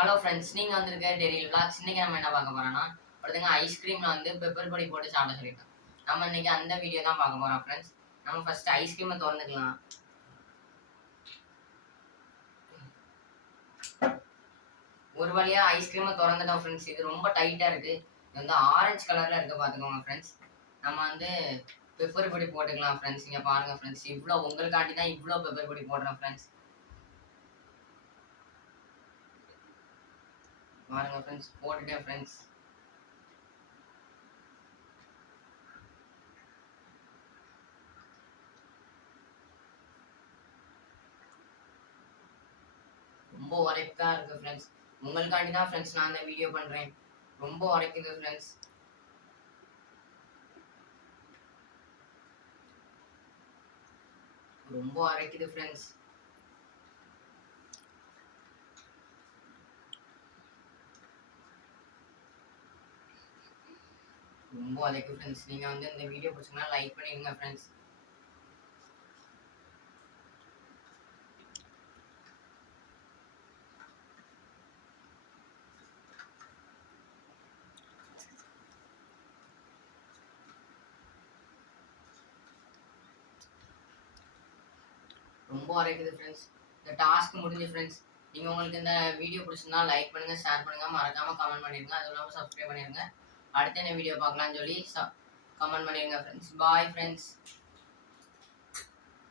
Hello friends, நீங்க வந்திருக்க daily vlogs. இன்னைக்கு நம்ம என்ன பார்க்க போறோம்னா, ஒருத்தங்க ஐஸ்கிரீம்ல வந்து பெப்பர் பொடி போட்டு சாப்பிட சொல்லியிருக்காங்க. நம்ம இன்னைக்கு அந்த வீடியோ தான் பார்க்க போறோம் ஃப்ரெண்ட்ஸ். நம்ம ஃபர்ஸ்ட் ஐஸ்கிரீமை திறந்துக்கலாம். ஒரு வழியா ஐஸ்கிரீமை திறந்துட்டோம் ஃப்ரெண்ட்ஸ். இது ரொம்ப டைட்டா இருக்கு. இது வந்து ஆரஞ்சு கலர்ல இருக்கு பார்த்துக்கோங்க ஃப்ரெண்ட்ஸ். நம்ம வந்து பெப்பர் பொடி போட்டுக்கலாம் ஃப்ரெண்ட்ஸ். இங்க பாருங்க ஃப்ரெண்ட்ஸ், இவ்வளோ உங்களுக்காண்டி தான் இவ்வளோ பெப்பர் பொடி போடுறேன் ஃப்ரெண்ட்ஸ். பாருங்க ஃப்ரெண்ட்ஸ், போட்டுட்டேன் ஃப்ரெண்ட்ஸ். ரொம்ப உரைப்பா இருக்கு ஃப்ரெண்ட்ஸ். உங்களுக்காண்டி தான் ஃப்ரெண்ட்ஸ் நான் இந்த வீடியோ பண்றேன். ரொம்ப உரைக்குது ஃப்ரெண்ட்ஸ். ரொம்ப உரைக்குது ஃப்ரெண்ட்ஸ். ரொம்ப உரைக்கு ஃப்ரெண்ட்ஸ். நீங்க வந்து இந்த வீடியோ பிடிச்சிங்கன்னா லைக் பண்ணிடுங்க ஃப்ரெண்ட்ஸ். ரொம்ப உரைக்குது ஃப்ரெண்ட்ஸ். இந்த டாஸ்க் முடிஞ்சு ஃப்ரெண்ட்ஸ். நீங்க உங்களுக்கு இந்த வீடியோ பிடிச்சிருந்தா லைக் பண்ணுங்க, ஷேர் பண்ணுங்க, மறக்காம கமெண்ட் பண்ணிடுங்க. அதுவும் இல்லாமல் சப்ஸ்கிரைப் பண்ணிடுங்க. அடுத்த என்ன வீடியோ பார்க்கலாம்னு சொல்லி கமெண்ட் பண்ணிடுங்க ஃப்ரெண்ட்ஸ். Bye friends.